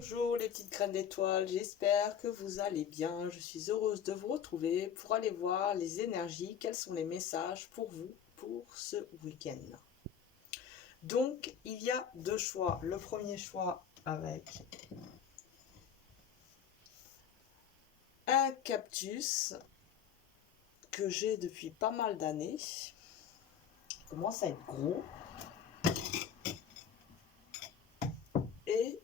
Bonjour les petites graines d'étoiles, j'espère que vous allez bien. Je suis heureuse de vous retrouver pour aller voir les énergies, quels sont les messages pour vous pour ce week-end. Donc il y a deux choix. Le premier choix avec un cactus que j'ai depuis pas mal d'années. Il commence à être gros. Et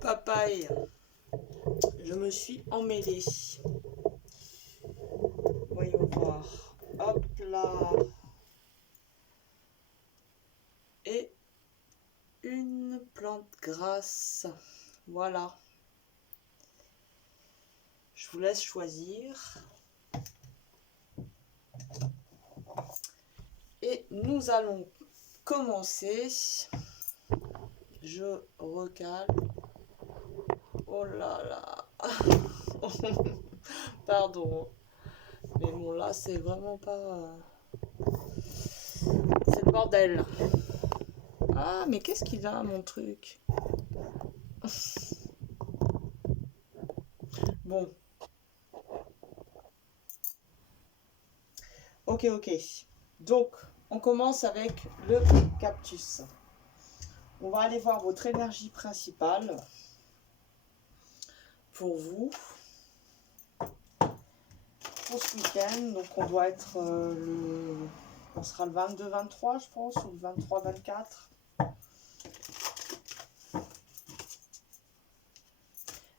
papaye, je me suis emmêlée. Voyons voir. Hop là. Et une plante grasse. Voilà. Je vous laisse choisir. Et nous allons commencer. Je recale. Oh là là. Pardon. Mais bon là c'est vraiment pas... C'est le bordel. Ah mais qu'est-ce qu'il a mon truc? Bon. Ok. Donc on commence avec le cactus. On va aller voir votre énergie principale pour vous pour ce week-end. Donc on doit être on sera le 22-23 je pense, ou le 23-24.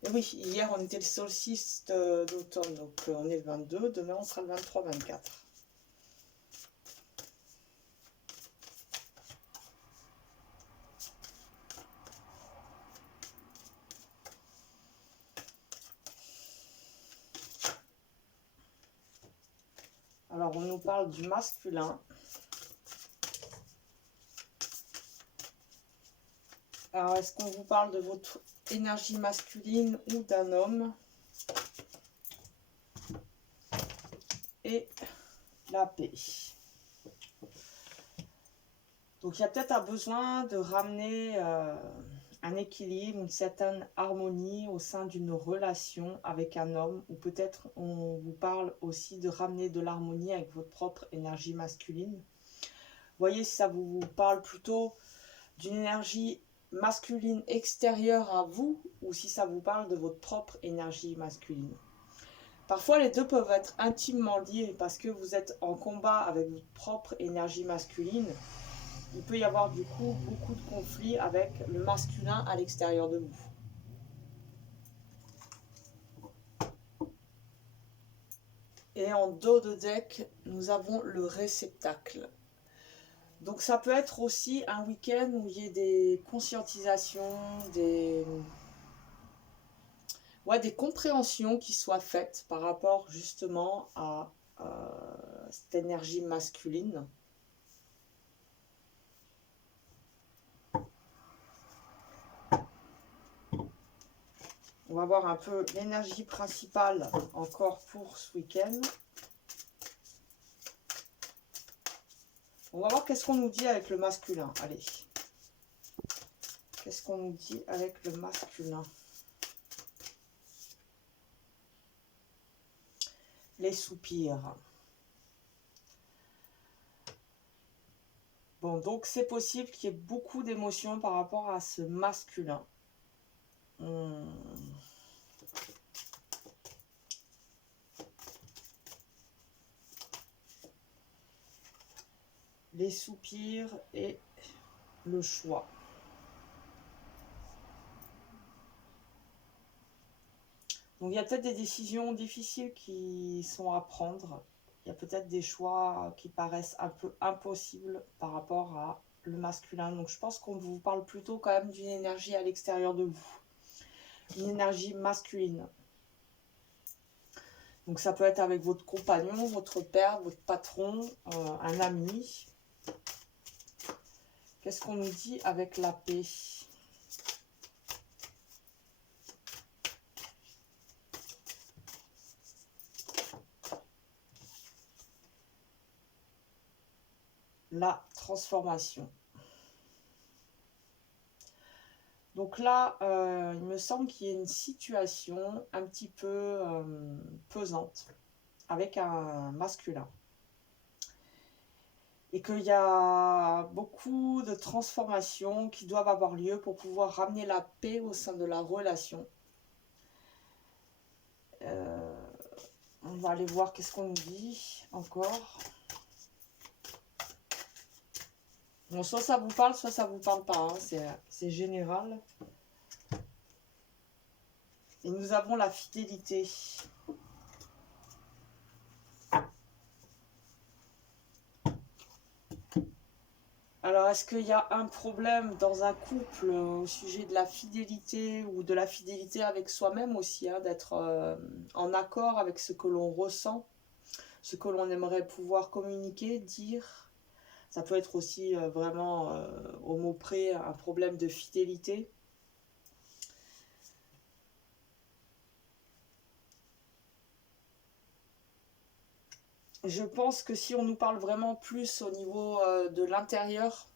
Et oui, hier on était le solstice d'automne, donc on est le 22, demain on sera le 23-24. Alors on nous parle du masculin. Alors est-ce qu'on vous parle de votre énergie masculine ou d'un homme? Et la paix. Donc il y a peut-être un besoin de ramener un équilibre, une certaine harmonie au sein d'une relation avec un homme, ou peut-être on vous parle aussi de ramener de l'harmonie avec votre propre énergie masculine. Voyez si ça vous parle plutôt d'une énergie masculine extérieure à vous, ou si ça vous parle de votre propre énergie masculine. Parfois les deux peuvent être intimement liés, parce que vous êtes en combat avec votre propre énergie masculine. Il peut y avoir du coup beaucoup de conflits avec le masculin à l'extérieur de vous. Et en dos de deck, nous avons le réceptacle. Donc ça peut être aussi un week-end où il y a des conscientisations, des compréhensions qui soient faites par rapport justement à cette énergie masculine. On va voir un peu l'énergie principale encore pour ce week-end. On va voir qu'est-ce qu'on nous dit avec le masculin. Allez. Qu'est-ce qu'on nous dit avec le masculin? Les soupirs. Bon, donc c'est possible qu'il y ait beaucoup d'émotions par rapport à ce masculin. Les soupirs et le choix. Donc il y a peut-être des décisions difficiles qui sont à prendre. Il y a peut-être des choix qui paraissent un peu impossibles par rapport à le masculin. Donc je pense qu'on vous parle plutôt quand même d'une énergie à l'extérieur de vous. Une énergie masculine. Donc ça peut être avec votre compagnon, votre père, votre patron, un ami. Qu'est-ce qu'on nous dit avec la paix? La transformation. Donc là, il me semble qu'il y a une situation un petit peu pesante avec un masculin. Et qu'il y a beaucoup de transformations qui doivent avoir lieu pour pouvoir ramener la paix au sein de la relation. On va aller voir qu'est-ce qu'on nous dit encore. Bon, soit ça vous parle, soit ça vous parle pas. Hein. C'est général. Et nous avons la fidélité. Alors, est-ce qu'il y a un problème dans un couple au sujet de la fidélité ou de la fidélité avec soi-même aussi, hein, d'être en accord avec ce que l'on ressent, ce que l'on aimerait pouvoir communiquer, dire. Ça peut être aussi vraiment au mot près un problème de fidélité. Je pense que si on nous parle vraiment plus au niveau de l'intérieur,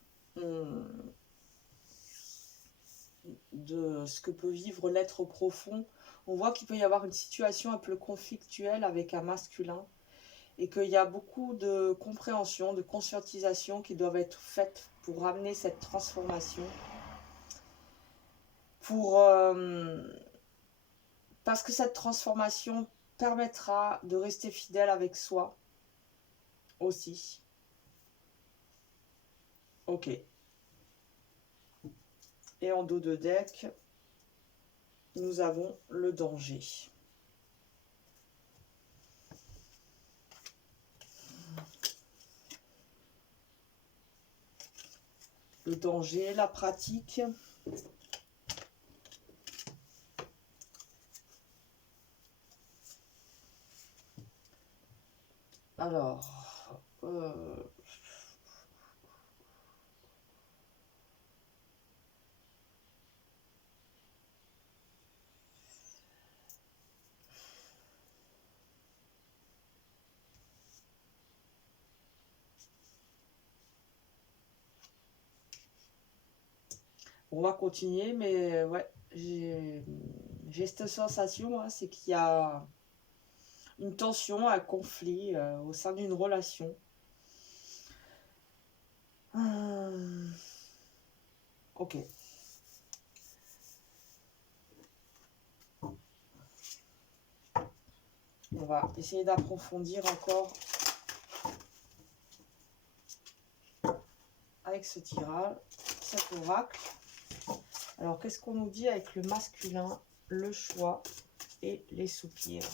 de ce que peut vivre l'être profond, on voit qu'il peut y avoir une situation un peu conflictuelle avec un masculin et qu'il y a beaucoup de compréhension, de conscientisation qui doivent être faites pour ramener cette transformation. Parce que cette transformation permettra de rester fidèle avec soi aussi. Ok. Et en dos de deck, nous avons le danger. Le danger, la pratique. Alors, on va continuer, mais ouais, j'ai cette sensation, hein, c'est qu'il y a une tension, un conflit au sein d'une relation. Ok. On va essayer d'approfondir encore avec ce tirage, cet oracle. Alors, qu'est-ce qu'on nous dit avec le masculin, le choix et les soupirs?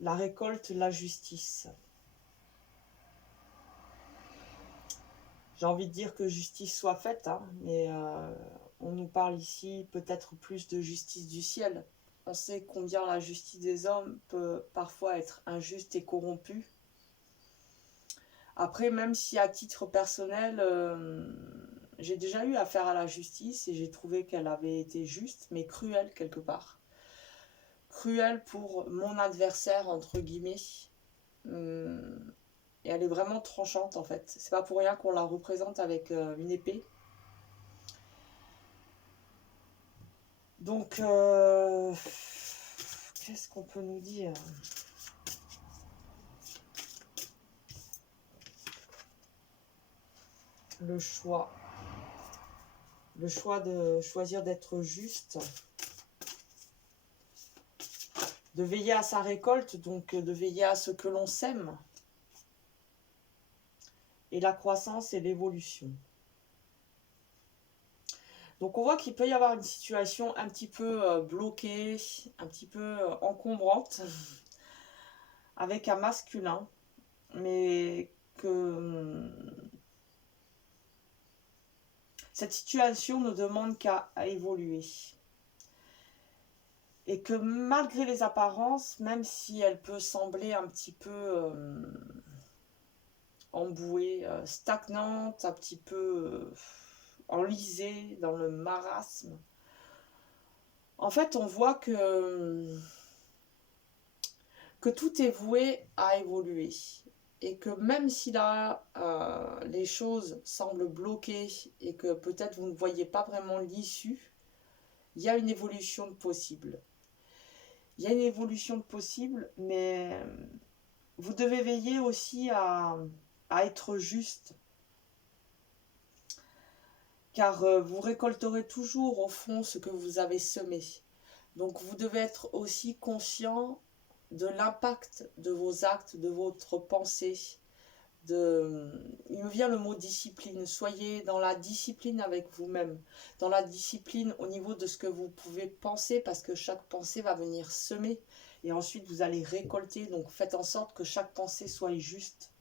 La récolte, la justice. J'ai envie de dire que justice soit faite, hein, mais on nous parle ici peut-être plus de justice du ciel. On sait combien la justice des hommes peut parfois être injuste et corrompue. Après, même si à titre personnel, j'ai déjà eu affaire à la justice et j'ai trouvé qu'elle avait été juste, mais cruelle quelque part. Cruelle pour mon adversaire, entre guillemets. Et elle est vraiment tranchante en fait. C'est pas pour rien qu'on la représente avec une épée. Donc, qu'est-ce qu'on peut nous dire? Le choix. Le choix de choisir d'être juste. De veiller à sa récolte, donc de veiller à ce que l'on sème. Et la croissance et l'évolution. Donc on voit qu'il peut y avoir une situation un petit peu bloquée, un petit peu encombrante, avec un masculin, mais que cette situation ne demande qu'à évoluer. Et que malgré les apparences, même si elle peut sembler un petit peu embouée, stagnante, un petit peu enlisée dans le marasme, en fait on voit que tout est voué à évoluer. et que même si là, les choses semblent bloquées et que peut-être vous ne voyez pas vraiment l'issue, il y a une évolution possible. Il y a une évolution possible, mais vous devez veiller aussi à être juste, car vous récolterez toujours au fond ce que vous avez semé. Donc vous devez être aussi conscient de l'impact de vos actes, de votre pensée. Il me vient le mot discipline. Soyez dans la discipline avec vous-même, dans la discipline au niveau de ce que vous pouvez penser, parce que chaque pensée va venir semer et ensuite vous allez récolter. Donc faites en sorte que chaque pensée soit juste,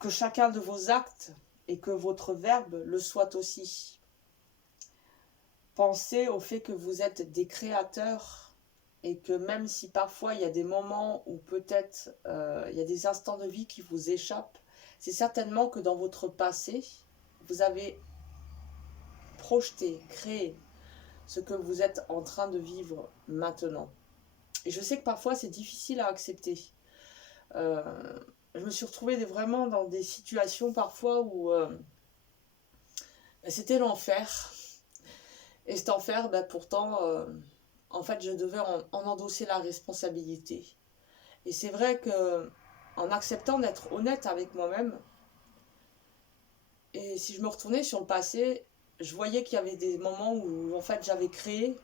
que chacun de vos actes et que votre verbe le soit aussi. Pensez au fait que vous êtes des créateurs et que même si parfois il y a des moments où peut-être il y a des instants de vie qui vous échappent, c'est certainement que dans votre passé, vous avez projeté, créé ce que vous êtes en train de vivre maintenant. Et je sais que parfois c'est difficile à accepter. Je me suis retrouvée vraiment dans des situations parfois où c'était l'enfer. Et cet enfer, pourtant, en fait, je devais en endosser la responsabilité. Et c'est vrai que en acceptant d'être honnête avec moi-même, et si je me retournais sur le passé, je voyais qu'il y avait des moments où, en fait, j'avais créé,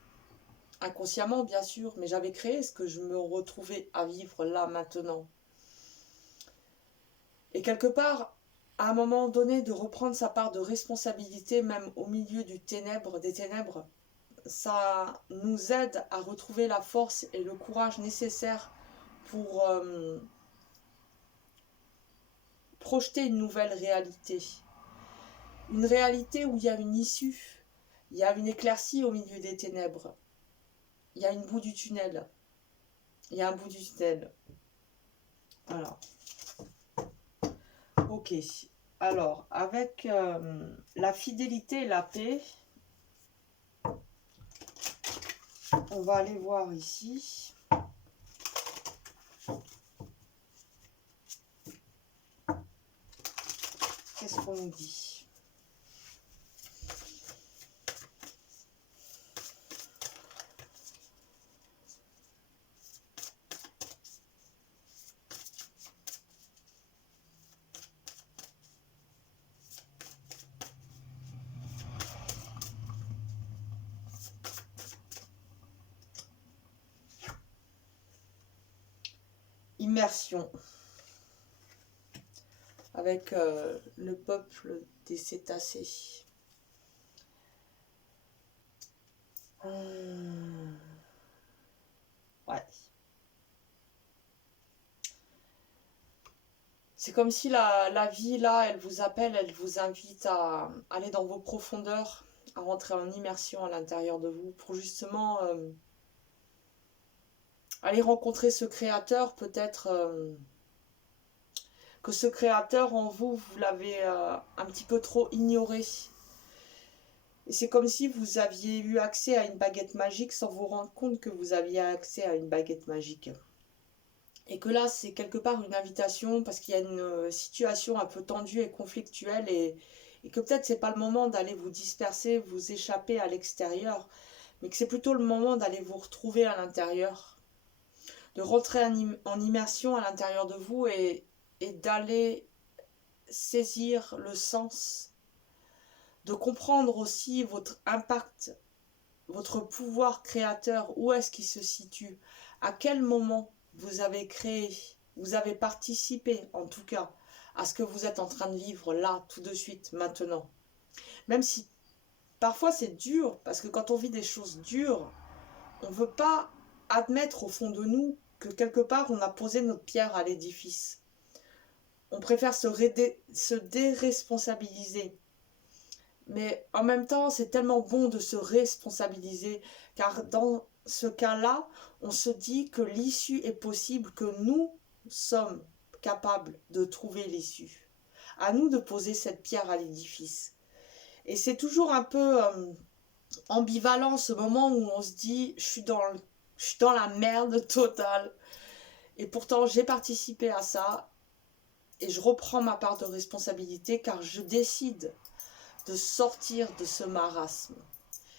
inconsciemment bien sûr, mais j'avais créé ce que je me retrouvais à vivre là, maintenant. Et quelque part, à un moment donné, de reprendre sa part de responsabilité, même au milieu des ténèbres, ça nous aide à retrouver la force et le courage nécessaires pour projeter une nouvelle réalité. Une réalité où il y a une issue, il y a une éclaircie au milieu des ténèbres. Il y a une bout du tunnel. Il y a un bout du tunnel. Voilà. Ok. Alors, avec la fidélité et la paix, on va aller voir ici. Qu'est-ce qu'on nous dit ? Immersion avec le peuple des cétacés. Ouais. C'est comme si la vie, là, elle vous appelle, elle vous invite à aller dans vos profondeurs, à rentrer en immersion à l'intérieur de vous, pour justement aller rencontrer ce créateur, peut-être que ce créateur en vous, vous l'avez un petit peu trop ignoré. Et c'est comme si vous aviez eu accès à une baguette magique sans vous rendre compte que vous aviez accès à une baguette magique. Et que là, c'est quelque part une invitation parce qu'il y a une situation un peu tendue et conflictuelle et que peut-être c'est pas le moment d'aller vous disperser, vous échapper à l'extérieur, mais que c'est plutôt le moment d'aller vous retrouver à l'intérieur, de rentrer en immersion à l'intérieur de vous et d'aller saisir le sens, de comprendre aussi votre impact, votre pouvoir créateur, où est-ce qu'il se situe, à quel moment vous avez créé, vous avez participé en tout cas à ce que vous êtes en train de vivre là, tout de suite, maintenant. Même si parfois c'est dur, parce que quand on vit des choses dures, on ne veut pas admettre au fond de nous que quelque part on a posé notre pierre à l'édifice. On préfère se déresponsabiliser. Mais en même temps, c'est tellement bon de se responsabiliser, car dans ce cas-là, on se dit que l'issue est possible, que nous sommes capables de trouver l'issue. À nous de poser cette pierre à l'édifice. Et c'est toujours un peu ambivalent ce moment où on se dit je suis dans la merde totale. Et pourtant, j'ai participé à ça et je reprends ma part de responsabilité car je décide de sortir de ce marasme.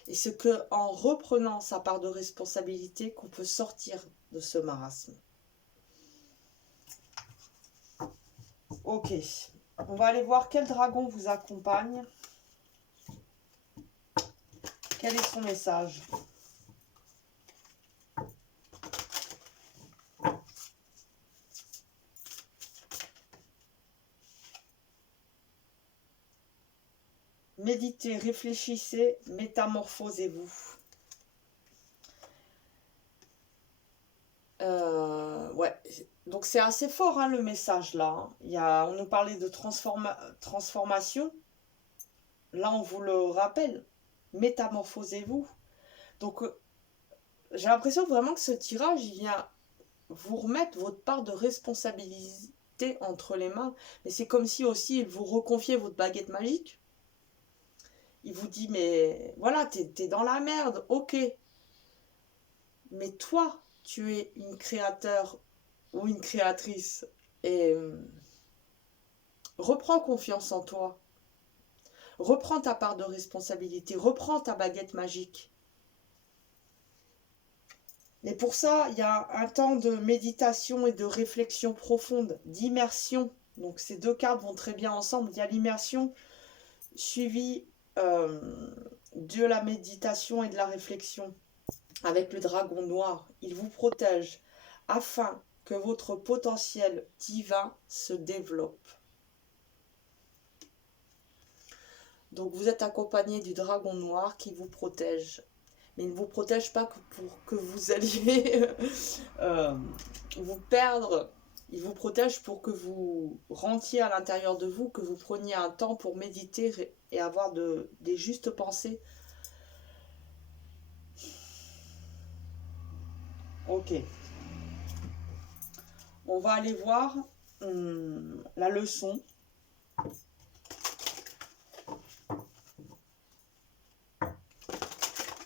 Et c'est que en reprenant sa part de responsabilité qu'on peut sortir de ce marasme. Ok, on va aller voir quel dragon vous accompagne. Quel est son message? Méditez, réfléchissez, métamorphosez-vous. Ouais, donc c'est assez fort hein, le message là. On nous parlait de transformation. Là, on vous le rappelle. Métamorphosez-vous. Donc, j'ai l'impression vraiment que ce tirage, il vient vous remettre votre part de responsabilité entre les mains. Mais c'est comme si aussi il vous reconfiait votre baguette magique. Il vous dit, mais voilà, t'es dans la merde, ok. Mais toi, tu es une créateur ou une créatrice. Et reprends confiance en toi. Reprends ta part de responsabilité. Reprends ta baguette magique. Et pour ça, il y a un temps de méditation et de réflexion profonde, d'immersion. Donc ces deux cartes vont très bien ensemble. Il y a l'immersion suivie de la méditation et de la réflexion. Avec le dragon noir, il vous protège afin que votre potentiel divin se développe. Donc vous êtes accompagné du dragon noir qui vous protège. Mais il ne vous protège pas que pour que vous alliez vous perdre. Il vous protège pour que vous rentiez à l'intérieur de vous, que vous preniez un temps pour méditer et avoir des justes pensées. Ok. On va aller voir la leçon.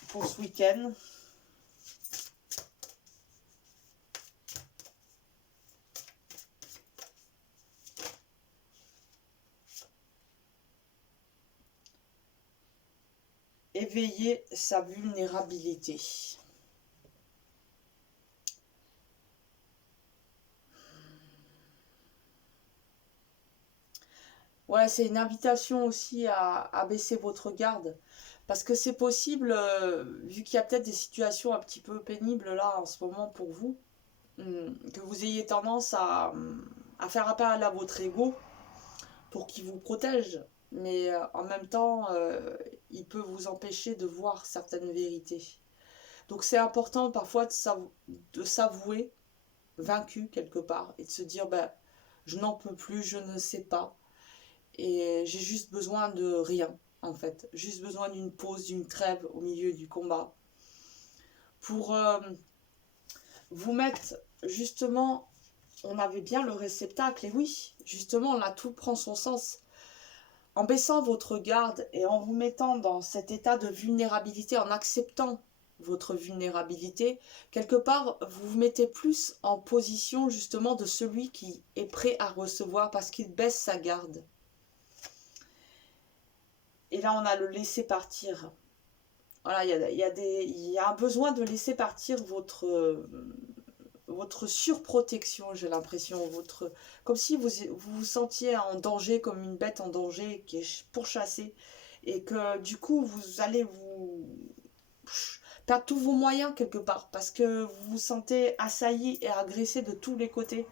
Pour ce week-end. Éveiller sa vulnérabilité. Ouais, c'est une invitation aussi à baisser votre garde. Parce que c'est possible, vu qu'il y a peut-être des situations un petit peu pénibles là en ce moment pour vous, que vous ayez tendance à faire appel à votre ego pour qu'il vous protège. Mais en même temps, il peut vous empêcher de voir certaines vérités. Donc c'est important parfois de s'avouer vaincu quelque part et de se dire ben, je n'en peux plus, je ne sais pas. Et j'ai juste besoin de rien, en fait. Juste besoin d'une pause, d'une trêve au milieu du combat. Pour vous mettre, justement, on avait bien le réceptacle. Et oui, justement, là, tout prend son sens. En baissant votre garde et en vous mettant dans cet état de vulnérabilité, en acceptant votre vulnérabilité, quelque part, vous vous mettez plus en position, justement, de celui qui est prêt à recevoir parce qu'il baisse sa garde. Et là, on a le laisser partir. Voilà, il y a un besoin de laisser partir votre surprotection, j'ai l'impression. Comme si vous vous sentiez en danger, comme une bête en danger qui est pourchassée. Et que du coup, vous allez vous perdre tous vos moyens quelque part. Parce que vous vous sentez assailli et agressé de tous les côtés.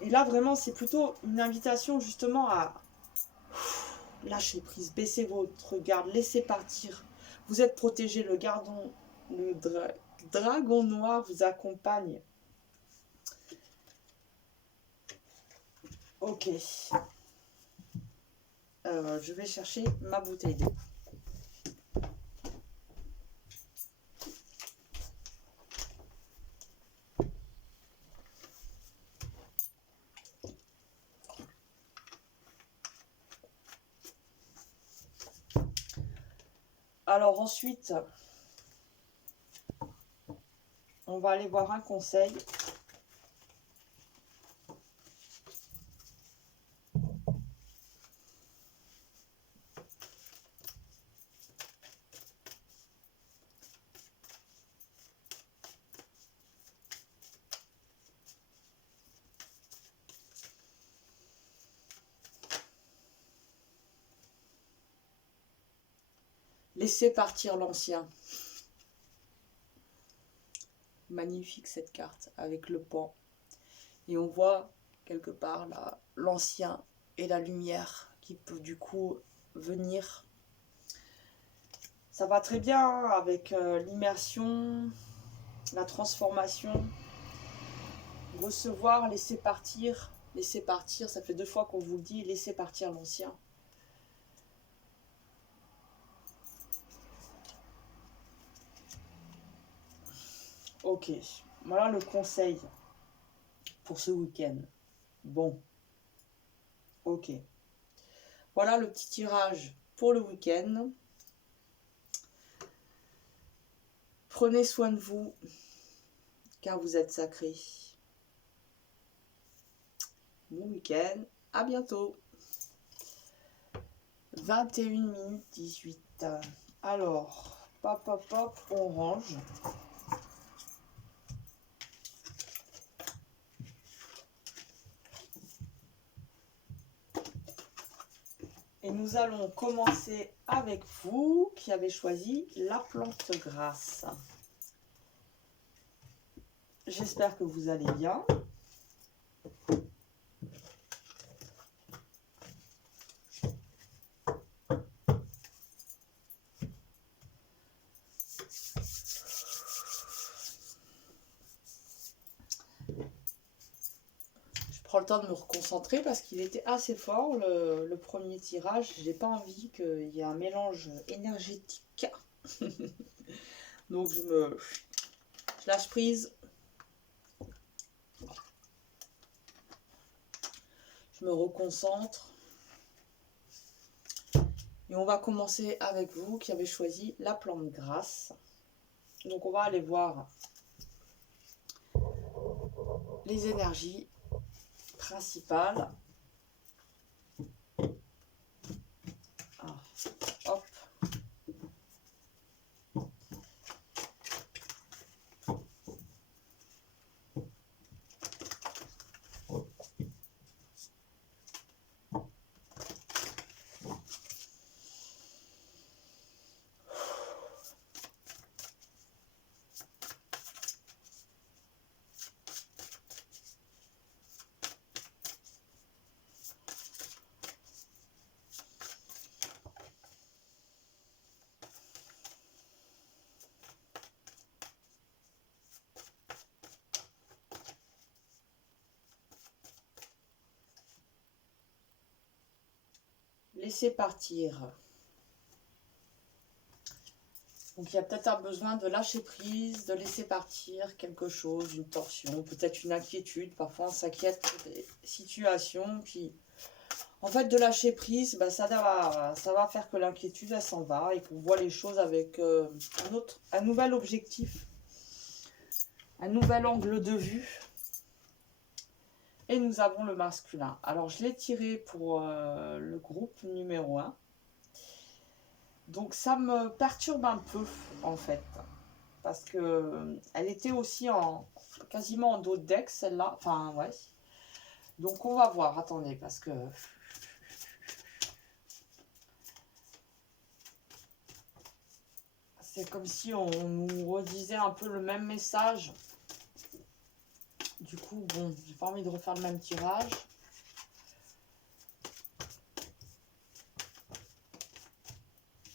Et là, vraiment, c'est plutôt une invitation justement à lâcher prise, baissez votre garde, laissez partir. Vous êtes protégé, le dragon noir vous accompagne. Ok. Je vais chercher ma bouteille d'eau. Alors ensuite, on va aller voir un conseil Laissez partir l'ancien. Magnifique cette carte avec le pan. Et on voit quelque part là l'ancien et la lumière qui peut du coup venir. Ça va très bien hein, avec l'immersion, la transformation. Recevoir, laisser partir. Laisser partir, ça fait 2 fois qu'on vous le dit, laissez partir l'ancien. Ok, voilà le conseil pour ce week-end. Bon, ok. Voilà le petit tirage pour le week-end. Prenez soin de vous, car vous êtes sacrés. Bon week-end, à bientôt. 21 minutes 18. Alors, pop, pop, pop, on range. Et nous allons commencer avec vous qui avez choisi la plante grasse. J'espère que vous allez bien. Je prends le temps de me reconcentrer parce qu'il était assez fort le premier tirage. J'ai pas envie qu'il y ait un mélange énergétique. Donc je lâche prise. Je me reconcentre. Et on va commencer avec vous qui avez choisi la plante grasse. Donc on va aller voir les énergies principales. Ah, hop. Laissez partir. Donc il y a peut-être un besoin de lâcher prise, de laisser partir quelque chose, une tension, peut-être une inquiétude. Parfois on s'inquiète pour des situations, puis en fait de lâcher prise, bah, ça va faire que l'inquiétude elle s'en va et qu'on voit les choses avec un nouvel objectif, un nouvel angle de vue. Et nous avons le masculin. Alors je l'ai tiré pour le groupe numéro 1. Donc ça me perturbe un peu en fait. Parce que elle était aussi quasiment en dos de deck celle-là. Enfin ouais. Donc on va voir. Attendez parce que... C'est comme si on nous redisait un peu le même message. Du coup, bon, j'ai pas envie de refaire le même tirage.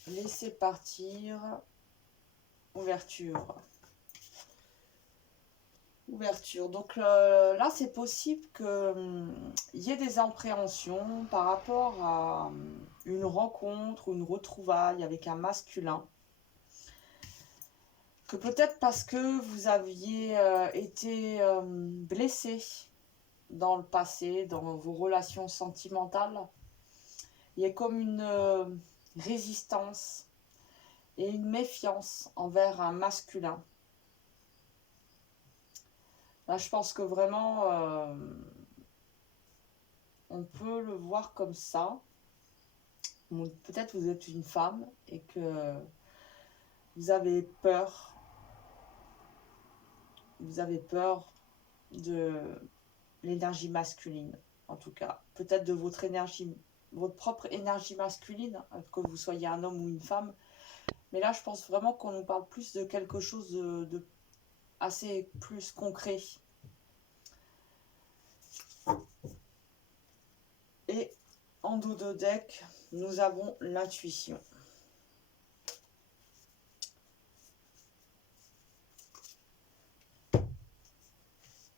Laissez partir. Ouverture. Ouverture. Donc là, c'est possible qu'il y ait des appréhensions par rapport à une rencontre ou une retrouvaille avec un masculin. Que peut-être parce que vous aviez été blessé dans le passé, dans vos relations sentimentales. Il y a comme une résistance et une méfiance envers un masculin. Là, je pense que vraiment, on peut le voir comme ça. Peut-être vous êtes une femme et que vous avez peur. Vous avez peur de l'énergie masculine, en tout cas. Peut-être de votre énergie, votre propre énergie masculine, que vous soyez un homme ou une femme. Mais là, je pense vraiment qu'on nous parle plus de quelque chose de assez plus concret. Et en dos de deck, nous avons l'intuition.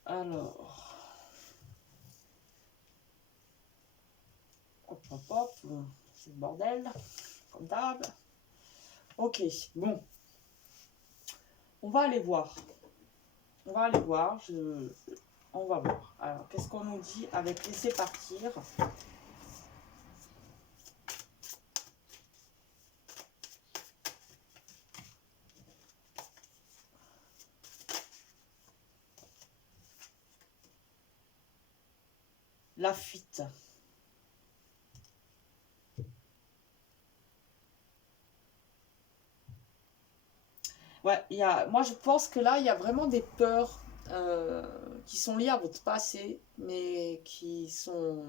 Alors, hop, hop, hop, c'est le bordel, comme d'hab. Ok, bon, on va aller voir. On va aller voir, on va voir. Alors, qu'est-ce qu'on nous dit avec laisser partir? La fuite. Ouais, moi je pense que là, il y a vraiment des peurs qui sont liées à votre passé, mais qui sont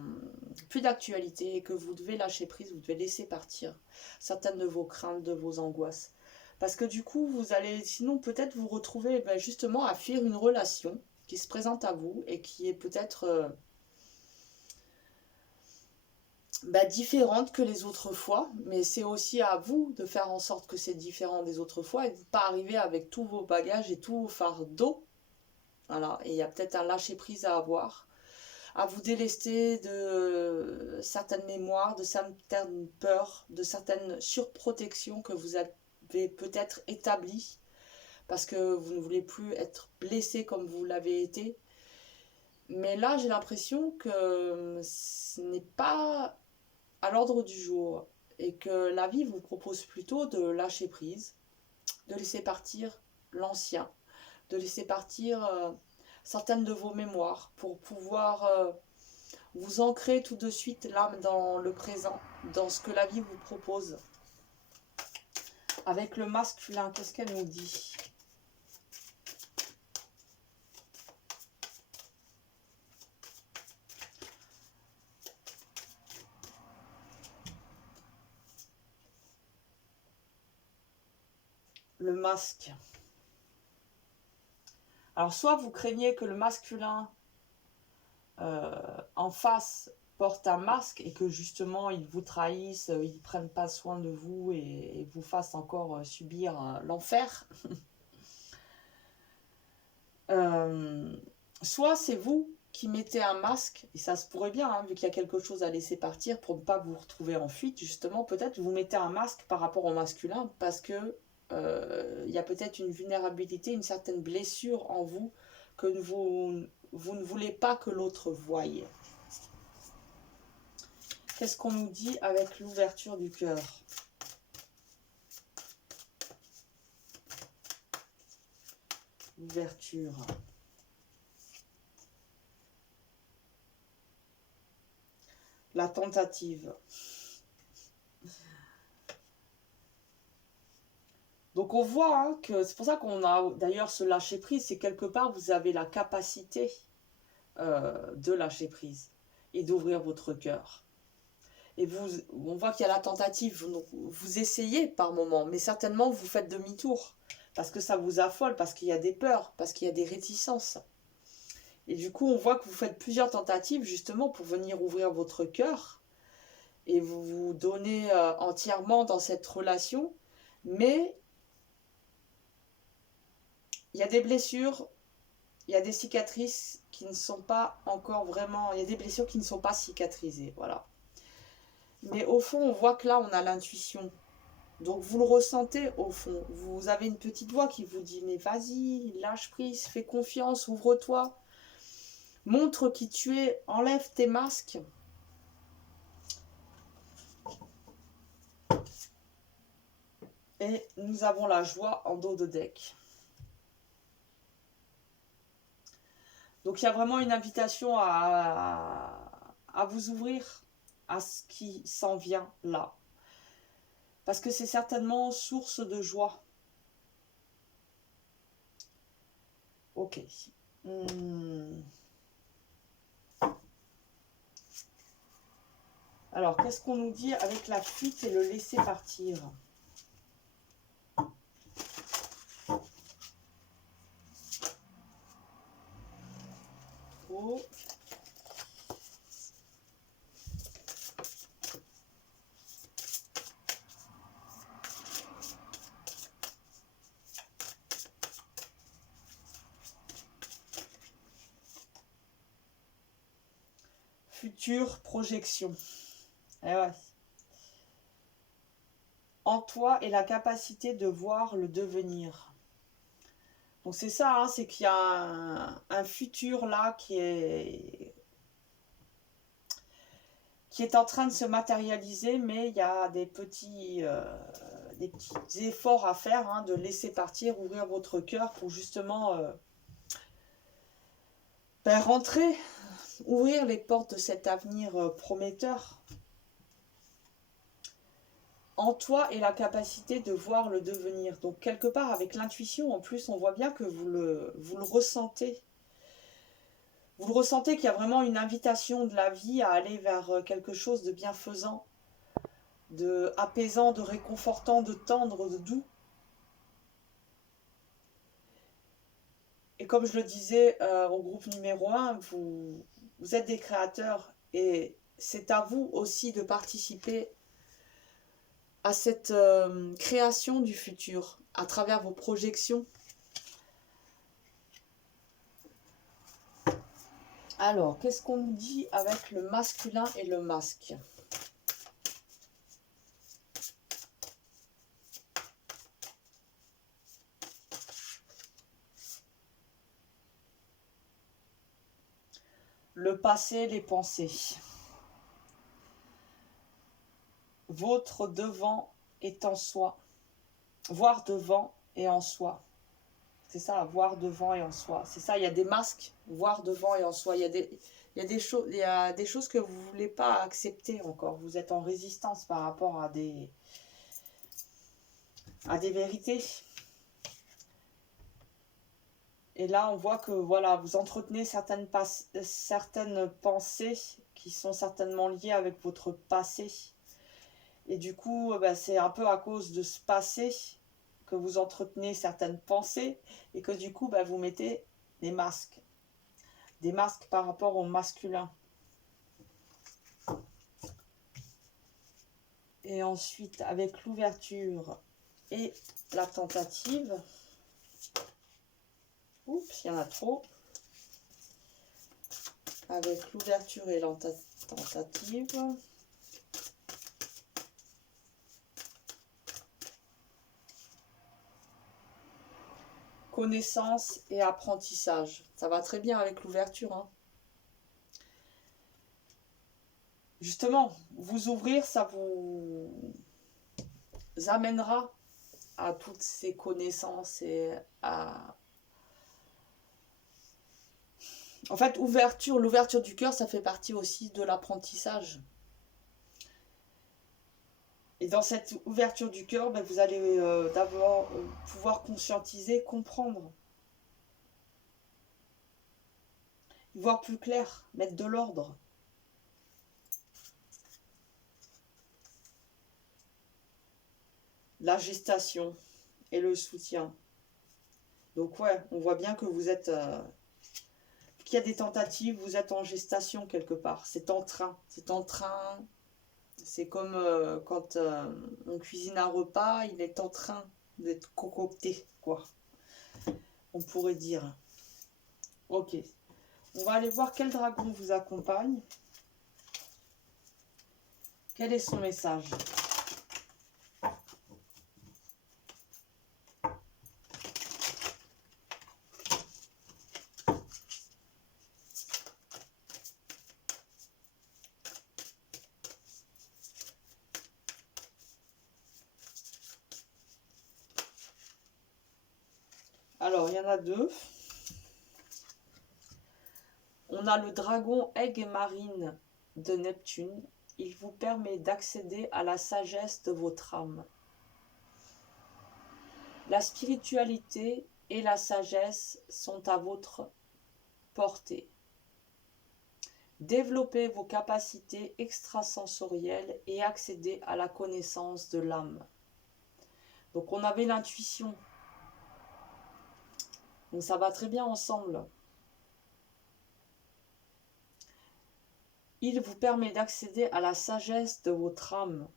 plus d'actualité et que vous devez lâcher prise, vous devez laisser partir certaines de vos craintes, de vos angoisses. Parce que du coup, vous allez sinon peut-être vous retrouver justement à fuir une relation qui se présente à vous et qui est peut-être différente que les autres fois, mais c'est aussi à vous de faire en sorte que c'est différent des autres fois et de ne pas arriver avec tous vos bagages et tous vos fardeaux. Voilà, et il y a peut-être un lâcher-prise à avoir, à vous délester de certaines mémoires, de certaines peurs, de certaines surprotections que vous avez peut-être établies parce que vous ne voulez plus être blessé comme vous l'avez été. Mais là, j'ai l'impression que ce n'est pas à l'ordre du jour et que la vie vous propose plutôt de lâcher prise, de laisser partir l'ancien, de laisser partir certaines de vos mémoires pour pouvoir vous ancrer tout de suite l'âme dans le présent, dans ce que la vie vous propose. Avec le masculin, qu'est-ce qu'elle nous dit? Le masque. Alors, soit vous craignez que le masculin en face porte un masque et que justement ils vous trahissent, ils ne prennent pas soin de vous et vous fassent encore subir l'enfer. Soit c'est vous qui mettez un masque, et ça se pourrait bien, hein, vu qu'il y a quelque chose à laisser partir pour ne pas vous retrouver en fuite, justement, peut-être vous mettez un masque par rapport au masculin parce que il y a peut-être une vulnérabilité, une certaine blessure en vous que vous ne voulez pas que l'autre voie. Qu'est-ce qu'on nous dit avec l'ouverture du cœur? L'ouverture. La tentative. Donc on voit hein, que c'est pour ça qu'on a d'ailleurs ce lâcher prise, c'est quelque part vous avez la capacité de lâcher prise et d'ouvrir votre cœur. Et on voit qu'il y a la tentative, donc vous essayez par moment, mais certainement vous faites demi-tour parce que ça vous affole, parce qu'il y a des peurs, parce qu'il y a des réticences. Et du coup on voit que vous faites plusieurs tentatives justement pour venir ouvrir votre cœur et vous vous donner entièrement dans cette relation, mais il y a des blessures, il y a des cicatrices qui ne sont pas encore vraiment, il y a des blessures qui ne sont pas cicatrisées, voilà. Mais au fond, on voit que là, on a l'intuition. Donc vous le ressentez au fond. Vous avez une petite voix qui vous dit, mais vas-y, lâche prise, fais confiance, ouvre-toi. Montre qui tu es, enlève tes masques. Et nous avons la joie en dos de deck. Donc il y a vraiment une invitation à vous ouvrir à ce qui s'en vient là. Parce que c'est certainement source de joie. Ok. Alors, qu'est-ce qu'on nous dit avec la fuite et le laisser partir? future projection. Eh ouais. En toi est la capacité de voir le devenir. Donc c'est ça, hein, c'est qu'il y a un futur là qui est en train de se matérialiser, mais il y a des petits efforts à faire, hein, de laisser partir, ouvrir votre cœur pour justement rentrer, ouvrir les portes de cet avenir prometteur. En toi est la capacité de voir le devenir. Donc quelque part avec l'intuition, en plus, on voit bien que vous le ressentez. Vous le ressentez qu'il y a vraiment une invitation de la vie à aller vers quelque chose de bienfaisant, de apaisant, de réconfortant, de tendre, de doux. Et comme je le disais au groupe numéro 1, vous êtes des créateurs et c'est à vous aussi de participer à cette création du futur à travers vos projections. Alors, qu'est-ce qu'on nous dit avec le masculin et le masque ? Le passé, les pensées. Votre devant est en soi. Voir devant et en soi. C'est ça, voir devant et en soi. C'est ça, il y a des masques, voir devant et en soi. Il y a des choses que vous ne voulez pas accepter encore. Vous êtes en résistance par rapport à des vérités. Et là, on voit que voilà, vous entretenez certaines pensées qui sont certainement liées avec votre passé. Et du coup, c'est un peu à cause de ce passé que vous entretenez certaines pensées et que du coup, vous mettez des masques. Des masques par rapport au masculin. Et ensuite, avec l'ouverture et la tentative. Oups, il y en a trop. Avec l'ouverture et la tentative. Connaissance et apprentissage. Ça va très bien avec l'ouverture, hein. Justement, vous ouvrir, ça vous amènera à toutes ces connaissances et à... En fait, l'ouverture du cœur, ça fait partie aussi de l'apprentissage. Et dans cette ouverture du cœur, vous allez d'abord pouvoir conscientiser, comprendre. Voir plus clair, mettre de l'ordre. La gestation et le soutien. Donc ouais, on voit bien que vous êtes... qu'il y a des tentatives, vous êtes en gestation quelque part. C'est en train. C'est comme quand on cuisine un repas, il est en train d'être concocté, quoi. On pourrait dire. Ok. On va aller voir quel dragon vous accompagne. Quel est son message ? Alors, il y en a deux. On a le dragon aigle marine de Neptune. Il vous permet d'accéder à la sagesse de votre âme. La spiritualité et la sagesse sont à votre portée. Développez vos capacités extrasensorielles et accédez à la connaissance de l'âme. Donc on avait l'intuition. Donc ça va très bien ensemble. Il vous permet d'accéder à la sagesse de votre âme.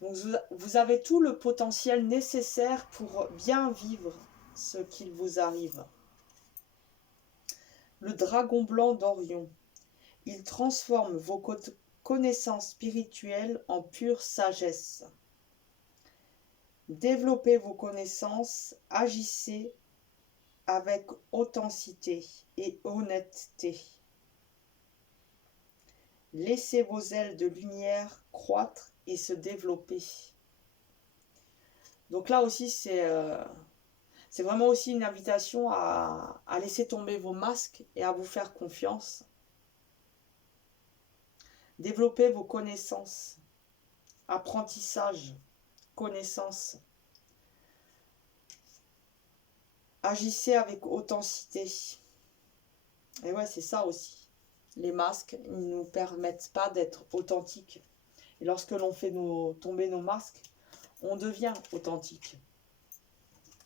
Donc vous avez tout le potentiel nécessaire pour bien vivre ce qu'il vous arrive. Le dragon blanc d'Orion. Il transforme vos connaissances spirituelles en pure sagesse. Développez vos connaissances, agissez avec authenticité et honnêteté. Laissez vos ailes de lumière croître et se développer. Donc là aussi, c'est vraiment aussi une invitation à laisser tomber vos masques et à vous faire confiance. Développez vos connaissances, apprentissage, connaissances. Agissez avec authenticité. Et ouais, c'est ça aussi. Les masques, ils ne nous permettent pas d'être authentiques. Et lorsque l'on fait tomber nos masques, on devient authentique.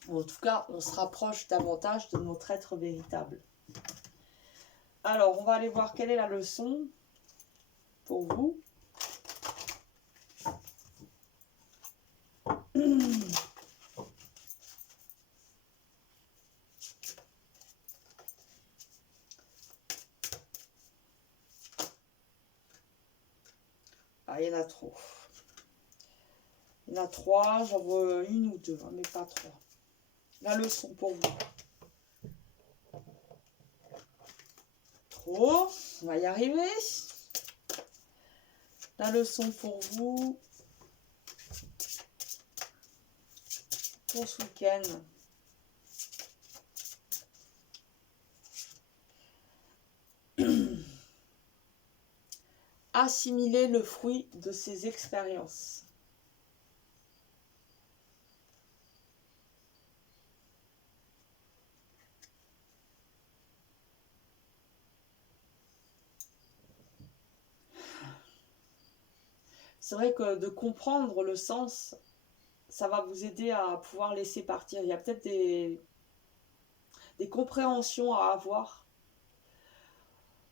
En tout cas, on se rapproche davantage de notre être véritable. Alors, on va aller voir quelle est la leçon pour vous. Ah, il y en a trop. Il y en a 3, j'en veux 1 ou 2, hein, mais pas 3. La leçon pour vous. Trop, on va y arriver. La leçon pour vous. Pour ce week-end. Assimiler le fruit de ces expériences. C'est vrai que de comprendre le sens, ça va vous aider à pouvoir laisser partir. Il y a peut-être des compréhensions à avoir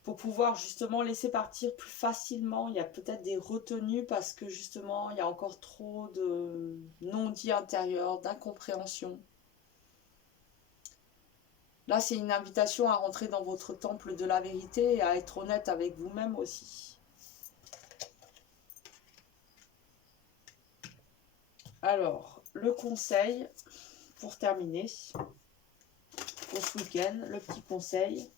pour pouvoir justement laisser partir plus facilement. Il y a peut-être des retenues parce que justement, il y a encore trop de non-dits intérieurs, d'incompréhension. Là, c'est une invitation à rentrer dans votre temple de la vérité et à être honnête avec vous-même aussi. Alors, le conseil, pour terminer, pour ce week-end, le petit conseil.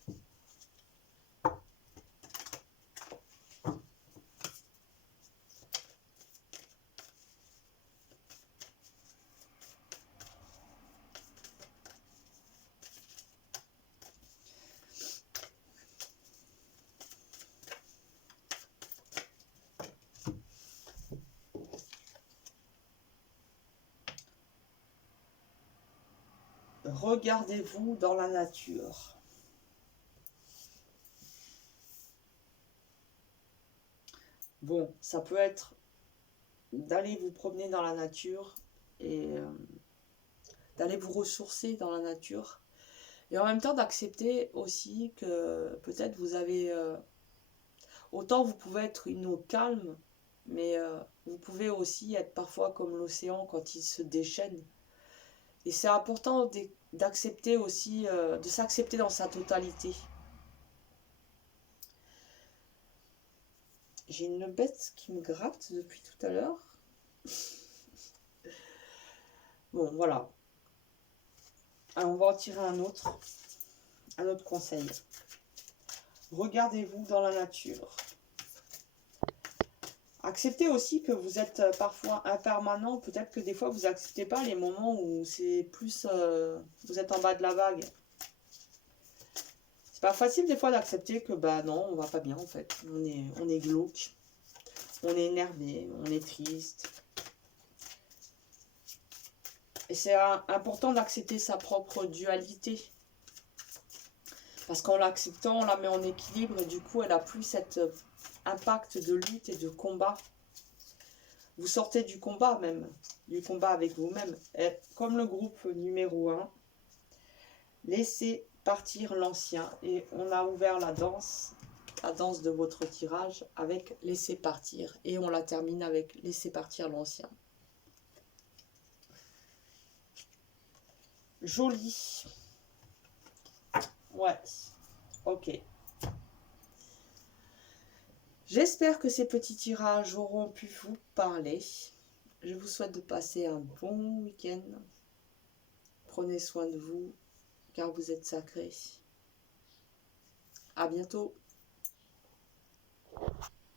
Regardez-vous dans la nature. Bon, ça peut être d'aller vous promener dans la nature et d'aller vous ressourcer dans la nature. Et en même temps d'accepter aussi que peut-être vous avez... autant vous pouvez être une eau calme, mais vous pouvez aussi être parfois comme l'océan quand il se déchaîne. Et c'est important d'accepter aussi, de s'accepter dans sa totalité. J'ai une bête qui me gratte depuis tout à l'heure. Bon, voilà. Alors, on va en tirer un autre conseil. Regardez-vous dans la nature. Acceptez aussi que vous êtes parfois impermanent. Peut-être que des fois, vous n'acceptez pas les moments où c'est plus... vous êtes en bas de la vague. C'est pas facile des fois d'accepter que, bah non, on va pas bien en fait. On est glauque. On est énervé, on est triste. Et c'est important d'accepter sa propre dualité. Parce qu'en l'acceptant, on la met en équilibre et du coup, elle n'a plus cet impact de lutte et de combat. Vous sortez du combat même, du combat avec vous-même. Comme le groupe numéro 1, laissez partir l'ancien. Et on a ouvert la danse de votre tirage avec laissez partir. Et on la termine avec laissez partir l'ancien. Joli. Ouais. Ok. J'espère que ces petits tirages auront pu vous parler. Je vous souhaite de passer un bon week-end. Prenez soin de vous, car vous êtes sacrés. À bientôt.